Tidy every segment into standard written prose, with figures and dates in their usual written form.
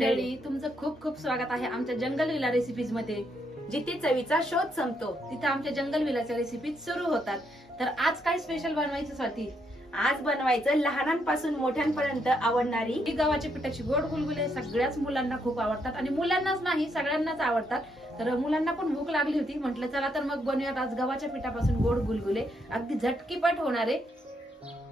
मंडळी, तुमचं खूप खूप स्वागत आहे आमच्या जंगल विला रेसिपीज मध्ये. जिथे चवीचा शोध संपतो तिथे आमच्या जंगल विलाच्या रेसिपीज सुरू होतात. तर आज काय स्पेशल बनवायचं स्वाती? आज बनवायचं लहानांपासून मोठ्यांपर्यंत आवडणारी ही गव्हाच्या पिठाची गोड गुलगुले. सगळ्याच मुलांना खूप आवडतात आणि मुलांनाच नाही सगळ्यांनाच आवडतात. तर मुलांना पण भूक लागली होती, म्हटलं चला तर मग बनवूयात आज गव्हाच्या पिठापासून गोड गुलगुले. अगदी झटकीपट होणारे.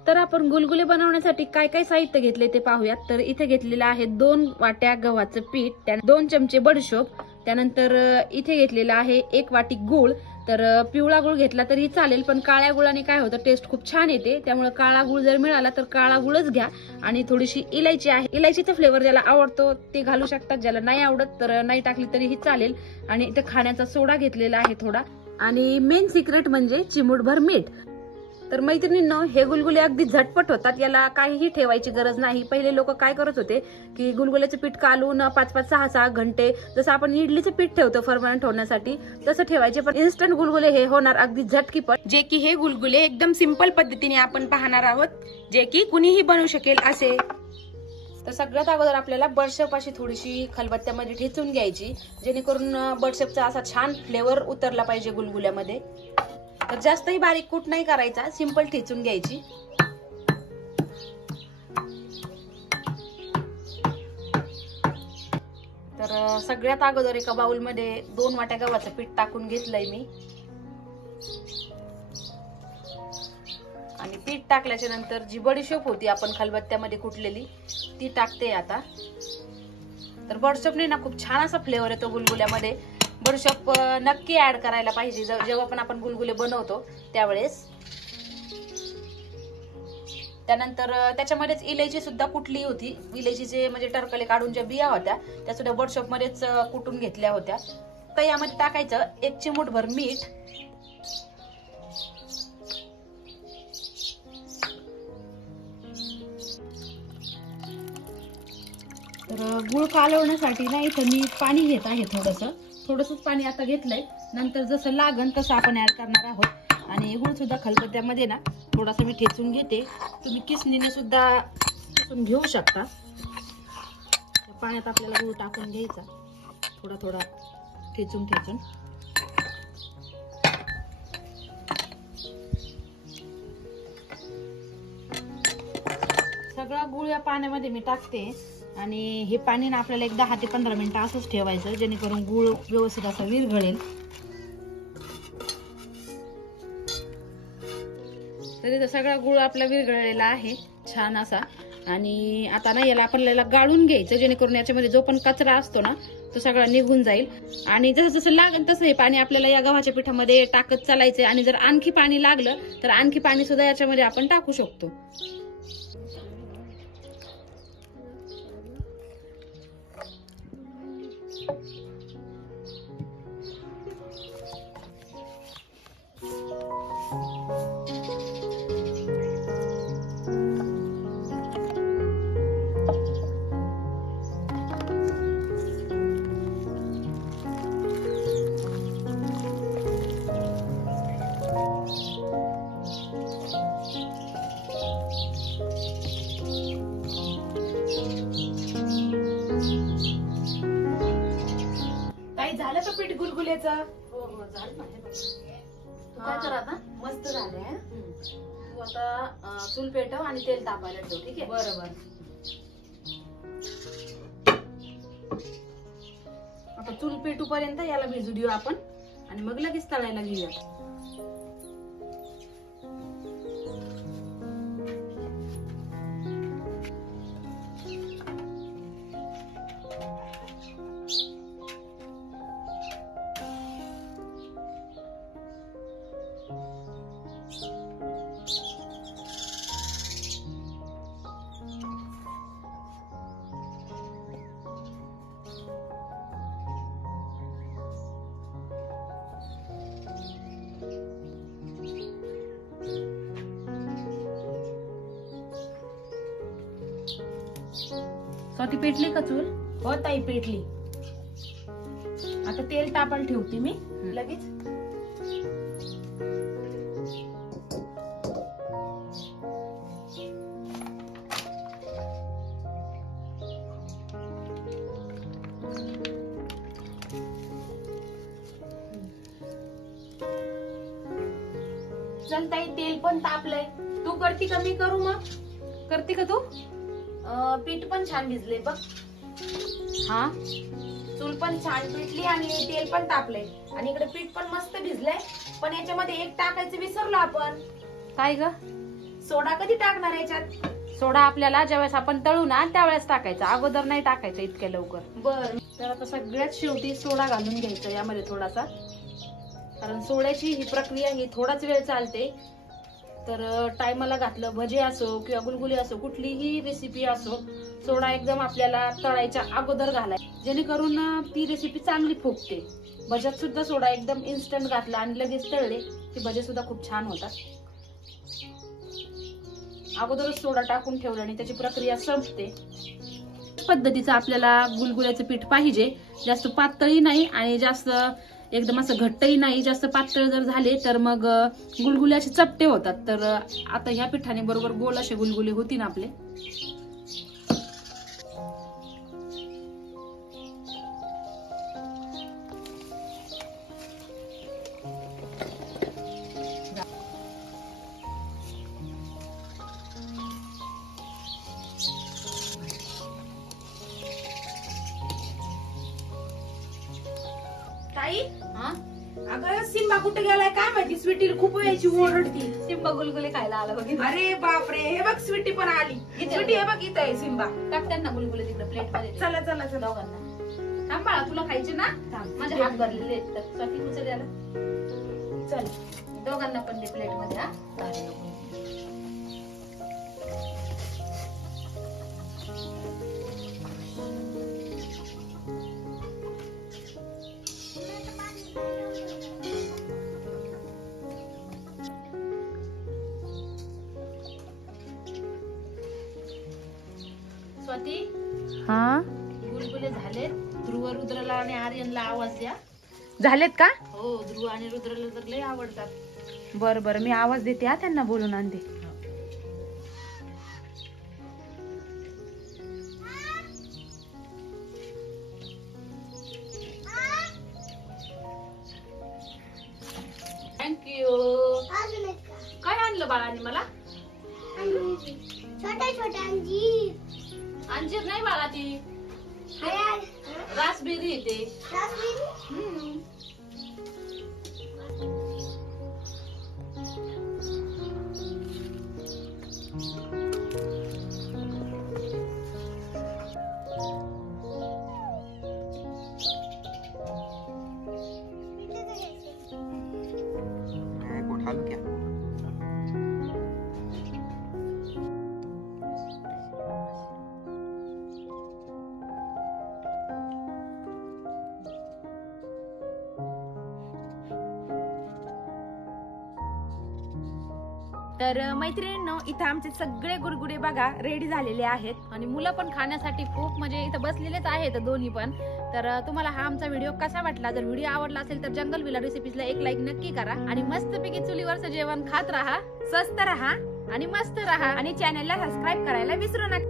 तर आपण गुलगुले बनवण्यासाठी काय काय साहित्य घेतले ते पाहूयात. तर इथे घेतलेलं आहे 2 वाट्या गव्हाचं पीठ, त्यानंतर 2 चमचे बडीशोप, त्यानंतर इथे घेतलेला आहे 1 वाटी गूळ. तर पिवळा गूळ घेतला तरी चालेल, पण काळ्या गुळाने काय होतं, टेस्ट खूप छान येते. त्यामुळे काळा गूळ जर मिळाला तर काळा गुळच घ्या. आणि थोडीशी इलायची आहे, इलायचीचा फ्लेवर ज्याला आवडतो ते घालू शकतात, ज्याला नाही आवडत तर नाही टाकली तरीही चालेल. आणि इथे खाण्याचा सोडा घेतलेला आहे थोडा. आणि मेन सिक्रेट म्हणजे चिमूटभर मीठ. तर मैत्रिणींनो, हे गुलगुले अगदी झटपट होतात, याला काहीही ठेवायची गरज नाही. पहिले लोक काय करत होते की गुलगुल्याचं पीठ कालून 5-5, 6-6 घंटे जसं आपण इडलीचं पीठ ठेवतो फर्मंट होण्यासाठी तसं ठेवायचे. पण इन्स्टंट गुलगुले हे होणार अगदी झटकीपट. जे की हे गुलगुले एकदम सिंपल पद्धतीने आपण पाहणार आहोत, जे की कुणीही बनवू शकेल असे. तर सगळ्यात अगोदर आपल्याला बडीशेप अशी थोडीशी खलबत्त्यामध्ये ठेचून घ्यायची, जेणेकरून बडीशेपचा असा छान फ्लेवर उतरला पाहिजे गुलगुल्यामध्ये. तर जास्तही बारीक कूट नाही करायचा, सिंपल ठेचून घ्यायची. तर सगळ्यात अगोदर एका बाउल मध्ये 2 वाट्या गव्हाचं पीठ टाकून घेतलंय मी. आणि पीठ टाकल्याच्या नंतर जी बडीशोप होती आपण खलबत्त्यामध्ये कुटलेली ती टाकते आता. तर बडीशोपने ना खूप छान असा फ्लेवर येतो गुलगुल्यामध्ये. बडीशोप नक्की ऍड करायला पाहिजे जेव्हा पण आपण गुलगुले बनवतो त्यावेळेस. त्यानंतर त्याच्यामध्येच इलायची सुद्धा कुटली होती. इलायचीचे म्हणजे टरकले काढून ज्या बिया होत्या त्या सुद्धा बडीशोप मध्येच कुटून घेतल्या होत्या. तर यामध्ये टाकायचं 1 चिमूटभर मीठ. तर गुळ कालवण्यासाठी ना इथं मी पाणी घेत आहे, थोडंसंच पाणी आता घेतलंय. नंतर जसं लागन तसं आपण ऍड करणार आहोत. आणि गुळ सुद्धा खलबत्त्यामध्ये ना थोडासा मी ठेचून घेते. तुम्ही किसणीने सुद्धा ठेचून घेऊ शकता. पाण्यात आपल्याला गुळ टाकून घ्यायचा थोडा थोडा ठेचून. सगळा गुळ या पाण्यामध्ये मी टाकते. आणि हे पाणी ना आपल्याला एक 10 ते 15 मिनिटं असंच ठेवायचं, जेणेकरून गुळ व्यवस्थित असा विरघळेल. तरी सगळा गुळ आपला विरघळलेला आहे छान असा. आणि आता ना याला आपल्याला गाळून घ्यायचं, जेणेकरून याच्यामध्ये जो पण कचरा असतो ना तो सगळा निघून जाईल. आणि जसं जसं लागेल तसं हे पाणी आपल्याला या गव्हाच्या पिठामध्ये टाकत चालायचंय. आणि जर आणखी पाणी लागलं तर आणखी पाणी सुद्धा याच्यामध्ये आपण टाकू शकतो. झालं का पीठ गुलगुल्याचं? हो झालं ना. तू काय कर आता? मस्त झालंय. तू आता चूल पेटव आणि तेल तापायला ठेव, ठीक आहे? बरोबर. आता चूल पेटूपर्यंत याला भिजू देऊ आपण आणि मग लगेच तळायला घेऊया. स्वाती, पेटली का चूल? हो ताई, पेटली. आता तेल तापायला ठेवते मी लगेच. चल ताई, तेल पण तापलंय. तू करती का मी करू मग? करते का तू? पीठ पण छान भिजले बघ. हा, चूल पण छान पेटली आणि तेल पण तापलंय आणि इकडे पीठ पण मस्त भिजलंय. पण याच्यामध्ये एक टाकायचं विसरलो आपण. काय ग? सोडा कधी टाकणार याच्यात? सोडा आपल्याला ज्यावेळेस आपण तळू ना त्यावेळेस टाकायचा, अगोदर नाही टाकायचं इतक्या लवकर. बर. तर आता सगळ्यात शेवटी सोडा घालून घ्यायचा यामध्ये थोडासा, कारण सोड्याची ही प्रक्रिया ही थोडाच वेळ चालते. तर टायमाला घातलं, भजे असो किंवा गुलगुली असो, कुठलीही रेसिपी असो, सोडा एकदम आपल्याला तळायच्या अगोदर घालाय, जेणेकरून ती रेसिपी चांगली फुगते. भज्यात सुद्धा सोडा एकदम इन्स्टंट घातला आणि लगेच तळले की भजे सुद्धा खूप छान होतात. अगोदरच सोडा टाकून ठेवला आणि त्याची प्रक्रिया संपते. पद्धतीचं आपल्याला गुलगुल्याचं पीठ पाहिजे, जास्त पातळही नाही आणि जास्त एकदम असं घट्टही नाही. जास्त पातळ जर झाले तर मग गुलगुले असे चपटे होतात. तर आता ह्या पिठाने बरोबर गोल असे गुलगुले होतील आपले. ताई, हा, अगं सिम्बा कुठे गेलाय काय माहिती? स्वीटीला खूप वेळची ओरडती. सिंबा गुलगुले खायला आला बघ. अरे बापरे, हे बघ स्वीटी पण आली. स्वीटी हे बघ इथं आहे सिम्बा. टाक त्यांना गुलगुले तिकडे प्लेट मध्ये. चला चला चला. दोघांना थांब बाळा, तुला खायचे ना? माझे हात भरलेले आहेत तर स्वाती उचल याला. चल. दोघांना पण दे प्लेट मध्ये. हा, स्वाती, हा, गुलगुले झालेत. ध्रुव, रुद्रला आणि आर्यनला आवाज द्या. झालेत का? हो, ध्रुव आणि रुद्रला तर लय आवडतात. बर बर, मी आवाज देते हा त्यांना, बोलून आणते. थँक्यू. काय आणलं बाळाने मला? छोटा छोटा अंजीर. अंजीर नाही बाळा, ती रासबेरी येते. उठा लो क्या? तर मैत्रिणींनो, इथं आमचे सगळे गुडगुडे बघा रेडी झालेले आहेत. आणि मुलं पण खाण्यासाठी खूप म्हणजे इथं बसलेलेच आहेत दोन्ही पण. तर तुम्हाला हा आमचा व्हिडिओ कसा वाटला? जर व्हिडिओ आवडला असेल तर जंगल विला रेसिपीजला एक लाईक नक्की करा आणि मस्तपैकी चुलीवरचं जेवण खात राहा, स्वस्त राहा आणि मस्त राहा आणि चॅनलला सबस्क्राईब करायला विसरू नका.